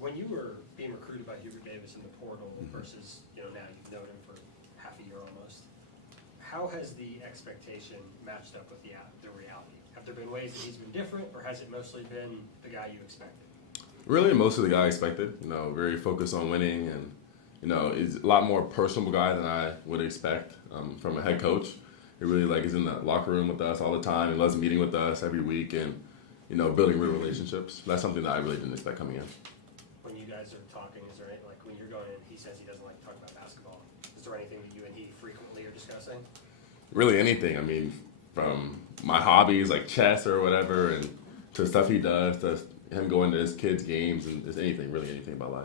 When you were being recruited by Hubert Davis in the portal versus, now you've known him for half a year almost, how has the expectation matched up with the reality? Have there been ways that he's been different, or has it mostly been the guy you expected? Really, mostly the guy I expected. Very focused on winning, and he's a lot more personable guy than I would expect from a head coach. He really is in the locker room with us all the time. He loves meeting with us every week, and building real relationships. That's something that I really didn't expect coming in. When you guys are talking, is there any, when you're going in, he says he doesn't like to talk about basketball. Is there anything that you and he frequently are discussing? Really anything. I mean, from my hobbies like chess or whatever, and to stuff he does, to him going to his kids' games, and just really anything about life.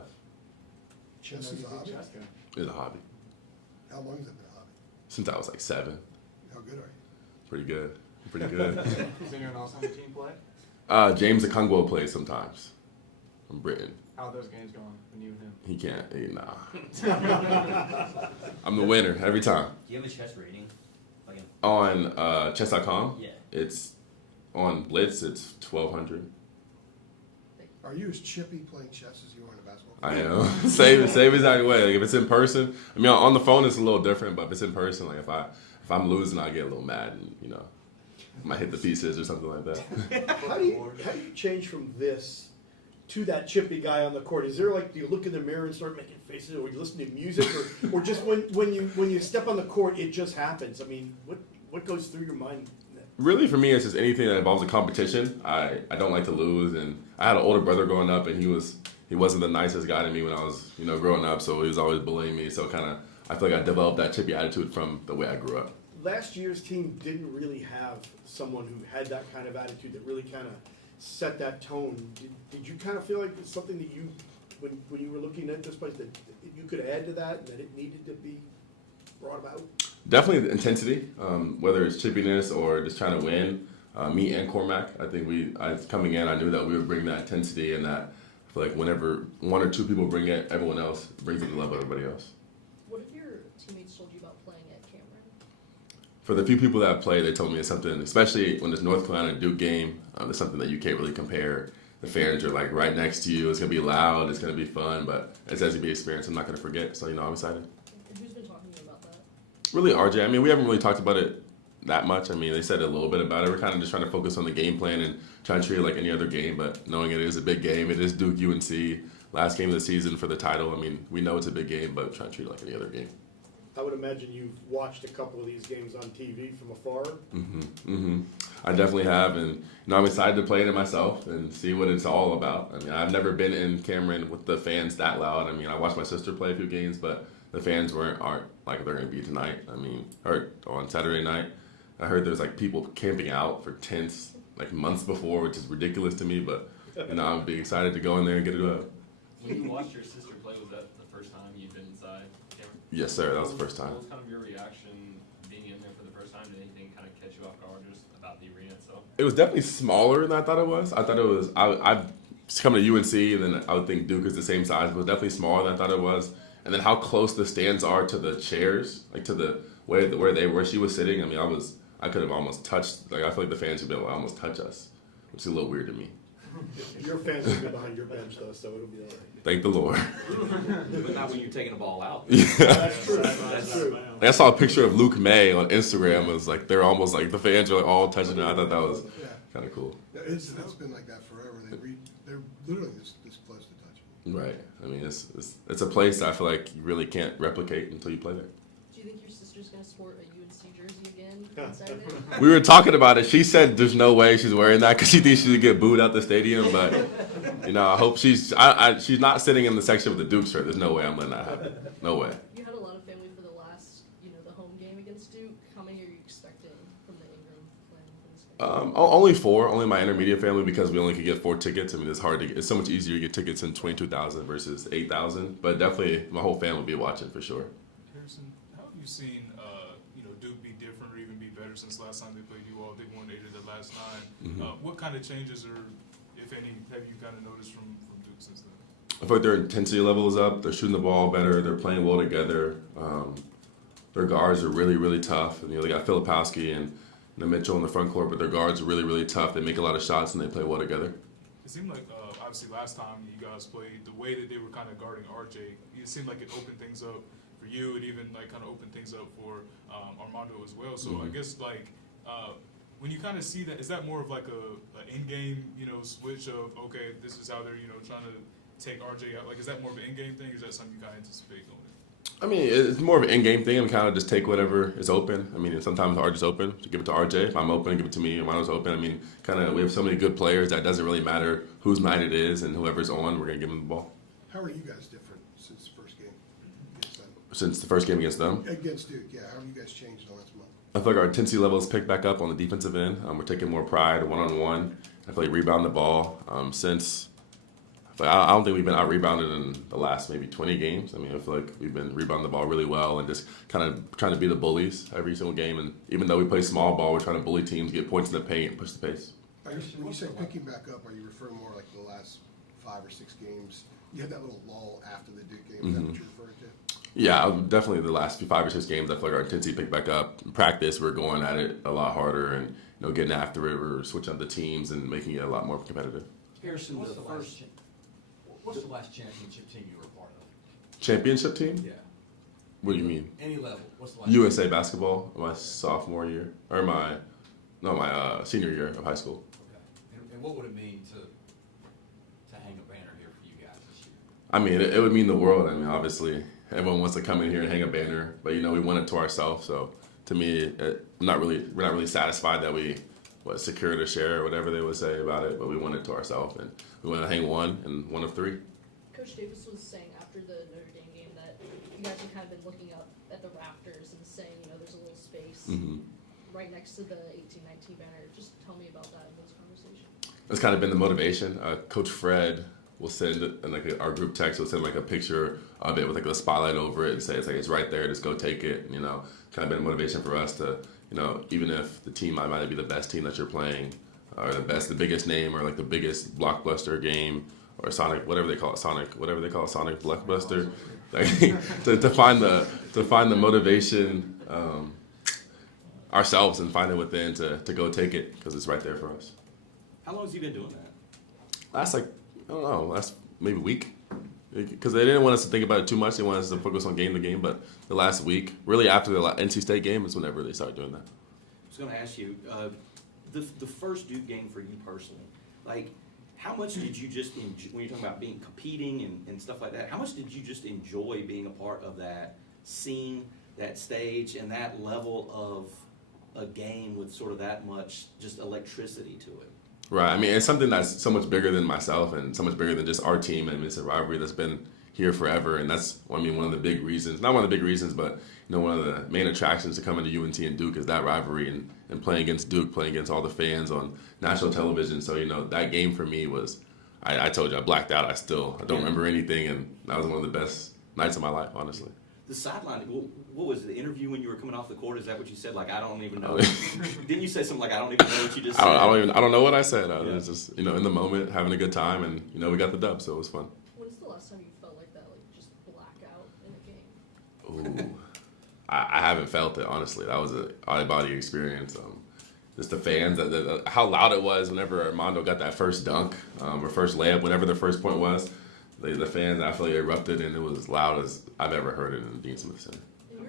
Chess is a hobby? It's a hobby. How long has it been a hobby? Since I was 7. How good are you? Pretty good. Pretty good. Is anyone else on the team play? James Okungwo plays sometimes. From Britain. How are those games going when you and him? He can't. Nah. I'm the winner every time. Do you have a chess rating? On chess.com? Yeah. It's on Blitz. It's 1,200. Are you as chippy playing chess as you are in a basketball? I am. same exact way. If it's in person, on the phone it's a little different, but if it's in person, if I'm losing, I get a little mad and I might hit the pieces or something like that. How do you change from this to that chippy guy on the court? Is there do you look in the mirror and start making faces, or you listen to music, or just when you step on the court, it just happens? I mean, what goes through your mind? Really, for me, it's just anything that involves a competition. I don't like to lose, and I had an older brother growing up, and he wasn't the nicest guy to me when I was growing up, so he was always bullying me. So I feel like I developed that chippy attitude from the way I grew up. Last year's team didn't really have someone who had that kind of attitude that really kind of set that tone. Did you kind of feel like it's something that you, when you were looking at this place, that you could add to that and that it needed to be brought about? Definitely the intensity, whether it's chippiness or just trying to win. Me and Cormac, I think coming in, I knew that we would bring that intensity, and that I feel like whenever one or two people bring it, everyone else brings it to the level of everybody else. What have your teammates told you about playing at Cameron? For the few people that have played, they told me it's something, especially when it's North Carolina Duke game, it's something that you can't really compare. The fans are right next to you. It's going to be loud. It's going to be fun, but it's an experience I'm not going to forget. So, I'm excited. And who's been talking to you about that? Really, RJ. We haven't really talked about it that much. They said a little bit about it. We're kind of just trying to focus on the game plan and trying to treat it like any other game, but knowing it is a big game. It is Duke UNC, last game of the season for the title. We know it's a big game, but trying to treat it like any other game. I would imagine you've watched a couple of these games on TV from afar. I definitely have, and I'm excited to play it myself and see what it's all about. I've never been in Cameron with the fans that loud. I watched my sister play a few games, but the fans aren't like they're going to be tonight. Or on Saturday night, I heard there's people camping out for tents months before, which is ridiculous to me. But I'll be excited to go in there and get it up. When you watched your sister play, was that the first time you'd been inside Cameron? Yes, sir. That was the first time. What was kind of your reaction being in there for the first time? Did anything kind of catch you off guard just about the arena itself? It was definitely smaller than I thought it was. I thought it was. I've come to UNC, and then I would think Duke is the same size. It was definitely smaller than I thought it was. And then how close the stands are to the chairs, to the where she was sitting. I could have almost touched. I feel like the fans would be able to almost touch us, which is a little weird to me. Your fans will be behind your bench though, so it'll be all right. Thank the Lord. But not when you're taking the ball out. Yeah. That's true. That's true. I saw a picture of Luke May on Instagram. It was they're almost the fans are all touching it. I thought that was kind of cool. It's been like that forever. They're literally this close to touching. Right. It's a place I feel like you really can't replicate until you play there. Do you think your sister's going to sport a UNC jersey again on Saturday? We were talking about it. She said there's no way she's wearing that because she thinks she'd get booed out the stadium. But I hope she's not sitting in the section with the Duke shirt. There's no way I'm letting that happen. No way. You had a lot of family for the last, the home game against Duke. How many are you expecting from the Ingram plan for this game? Only 4. Only my intermediate family, because we only could get 4 tickets. It's hard to get. It's so much easier to get tickets in 22,000 versus 8,000. But definitely, my whole family will be watching for sure. Harrison, how have you seen Duke be different or even be better since last time they played you all? They won 8 of the last 9. What kind of changes, or if any, have you kind of noticed from Duke since then? I feel like their intensity level is up. They're shooting the ball better. They're playing well together. Their guards are really, really tough. And, they got Filipowski and Mitchell in the front court, but their guards are really, really tough. They make a lot of shots and they play well together. It seemed like I've obviously last time you guys played, the way that they were kind of guarding RJ, it seemed like it opened things up for you. It even like kind of opened things up for Armando as well. So I guess like when you kind of see that, is that more of like a in-game, you know, switch of, okay, this is how they're, you know, trying to take RJ out? Like, is that more of an in-game thing, or is that something you kind of anticipate going in? I mean, it's more of an in-game thing. We kind of just take whatever is open. I mean, sometimes RJ's open, so give it to RJ. If I'm open, give it to me. If Armando's open, I mean, kind of we have so many good players that it doesn't really matter whose night it is, and whoever's on, we're going to give them the ball. How are you guys different since the first game against them? Since the first game against them, Against Duke, yeah. How have you guys changed in the last month? I feel like our intensity level has picked back up on the defensive end. We're taking more pride one-on-one. I feel like rebound the ball I don't think we've been out-rebounded in the last maybe 20 games. I mean, I feel like we've been rebounding the ball really well and just kind of trying to be the bullies every single game. And even though we play small ball, we're trying to bully teams, get points in the paint, and push the pace. When you say picking back up, are you referring more like the last 5 or 6 games? You had that little lull after the Duke game. Is that what you're referring to? Yeah, definitely the last 5 or 6 games, I feel like our intensity picked back up. In practice, we're going at it a lot harder and getting after it. We're switching up the teams and making it a lot more competitive. Harrison, What's the last championship team you were a part of? Championship team? Yeah. What do you mean? Any level. What's the last? USA basketball, my sophomore year, or my senior year of high school. Okay. And what would it mean to hang a banner here for you guys this year? I mean, it would mean the world. I mean, obviously, everyone wants to come in here and hang a banner, but we want it to ourselves. So to me, we're not really satisfied that we secured a share or whatever they would say about it, but we want it to ourselves, and we want to hang one and one of 3. Coach Davis was saying after the Notre Dame game that you guys have kind of been looking up at the rafters and saying, there's a little space right next to the 18-19 banner. Just tell me about that in those conversations. That's kind of been the motivation. Coach Fred will send, and our group text will send a picture of it with a spotlight over it and say it's right there, just go take it. Kind of been a motivation for us to, even if the team might be the best team that you're playing, or the biggest name, or the biggest blockbuster game, or Sonic blockbuster, to find the motivation ourselves and find it within to go take it, because it's right there for us. How long has he been doing that? Last maybe week, because they didn't want us to think about it too much. They wanted us to focus on game to game, but the last week, really after the NC State game, is whenever they started doing that. I was going to ask you, the first Duke game for you personally, how much did you just enjoy, when you're talking about competing and stuff like that, how much did you just enjoy being a part of that scene, that stage, and that level of a game with sort of that much just electricity to it? Right. I mean, it's something that's so much bigger than myself and so much bigger than just our team. I mean, it's a rivalry that's been here forever, and that's, one of the big reasons, not one of the big reasons, but, one of the main attractions to coming to UNC and Duke is that rivalry and playing against Duke, playing against all the fans on national television. So, that game for me was, I told you, I blacked out. I don't remember anything, and that was one of the best nights of my life, honestly. The sideline, what was the interview when you were coming off the court? Is that what you said? I don't even know. Didn't you say something I don't even know what you just said? I don't know what I said. I was just, in the moment, having a good time, and we got the dub, so it was fun. When's the last time you felt like that, just black out in a game? Ooh, I haven't felt it, honestly. That was an out-of-body experience. Just the fans, how loud it was whenever Armando got that first dunk, or first layup, whatever the first point was. The fans, I feel like, erupted, and it was as loud as I've ever heard it in the Dean Smith Center. You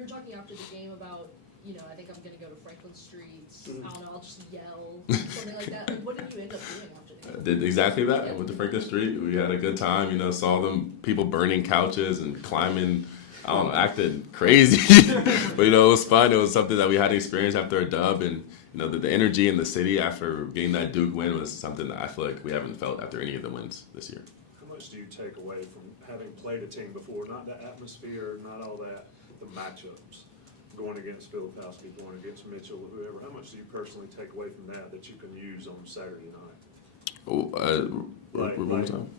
were talking after the game about, I think I'm going to go to Franklin Streets. I don't know, I'll just yell, something like that. What did you end up doing after the game? Did exactly that. I went to Franklin Street. We had a good time. Saw them, people burning couches and climbing. I don't know, acted crazy. But, it was fun. It was something that we had to experience after a dub. And, the energy in the city after getting that Duke win was something that I feel like we haven't felt after any of the wins this year. How much do you take away from having played a team before? Not the atmosphere, not all that, the matchups. Going against Filipowski, going against Mitchell, whoever. How much do you personally take away from that you can use on Saturday night? One more time.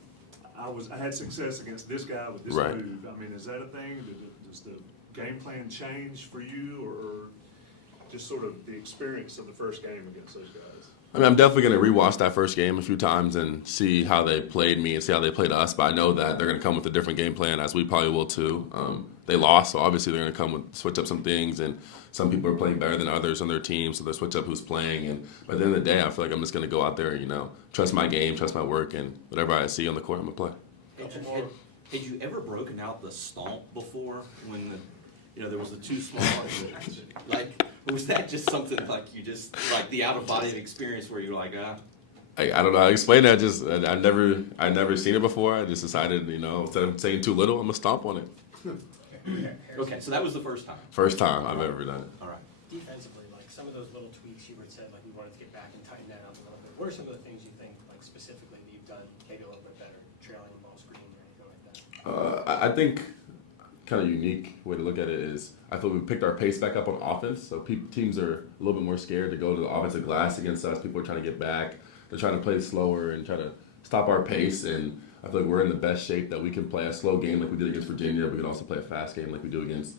I had success against this guy with this Right. move. I mean, is that a thing? Does the game plan change for you, or just sort of the experience of the first game against those guys? I mean, I'm definitely going to rewatch that first game a few times and see how they played me and see how they played us. But I know that they're going to come with a different game plan, as we probably will too. They lost, so obviously they're going to come with switch up some things, and some people are playing better than others on their team, so they'll switch up who's playing. And by the end of the day, I feel like I'm just going to go out there, trust my game, trust my work, and whatever I see on the court, I'm going to play. Had you ever broken out the stomp before when there was the two small like, was that just something like you just, like the out-of-body experience where you're like, I don't know how to explain that. I never seen it before. I just decided, instead of saying too little, I'm going to stomp on it. Okay, so that was the first time. First time I've ever done it. All right. Defensively, like some of those little tweaks you had said, like we wanted to get back and tighten that up a little bit. What are some of the things you think, like specifically, that you've done maybe a little bit better, trailing the ball screen or anything like that? I think kind of unique way to look at it is I feel we picked our pace back up on offense. So teams are a little bit more scared to go to the offensive glass against us. People are trying to get back. They're trying to play slower and try to stop our pace. And I feel like we're in the best shape that we can play a slow game like we did against Virginia. We can also play a fast game like we do against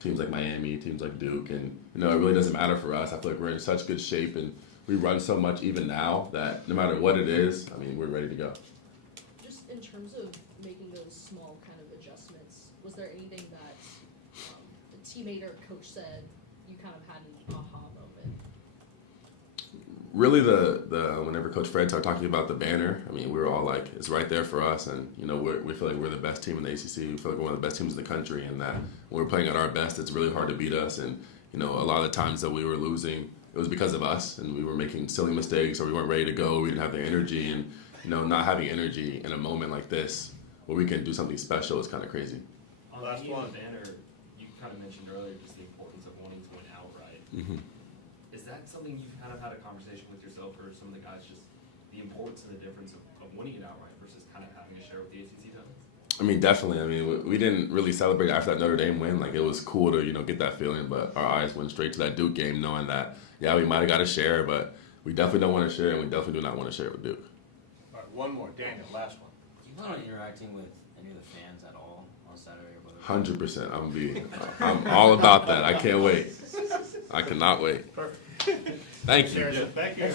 teams like Miami, teams like Duke. And, it really doesn't matter for us. I feel like we're in such good shape and we run so much even now that no matter what it is, I mean, we're ready to go. Just in terms of making those small kind of adjustments, was there anything that a teammate or coach said you kind of had an aha moment? Really, the whenever Coach Fred started talking about the banner, I mean, we were all like, it's right there for us, and we feel like we're the best team in the ACC. We feel like we're one of the best teams in the country, and that when we're playing at our best, it's really hard to beat us. And a lot of the times that we were losing, it was because of us, and we were making silly mistakes, or we weren't ready to go. We didn't have the energy, and not having energy in a moment like this where we can do something special is kind of crazy. On the banner, you kind of mentioned earlier just the importance of wanting to win outright. Mm-hmm. Is that something you've kind of had a conversation with yourself or some of the guys, just the importance and the difference of winning it outright versus kind of having to share with the ACC title? I mean, definitely. I mean, we didn't really celebrate after that Notre Dame win. Like, it was cool to, get that feeling, but our eyes went straight to that Duke game knowing that, yeah, we might have got to share, but we definitely don't want to share, and we definitely do not want to share it with Duke. All right, one more. Daniel, last one. Do you plan on interacting with any of the fans at all on Saturday or whether? 100%. I'm all about that. I can't wait. I cannot wait. Perfect. Thank you. Thank you.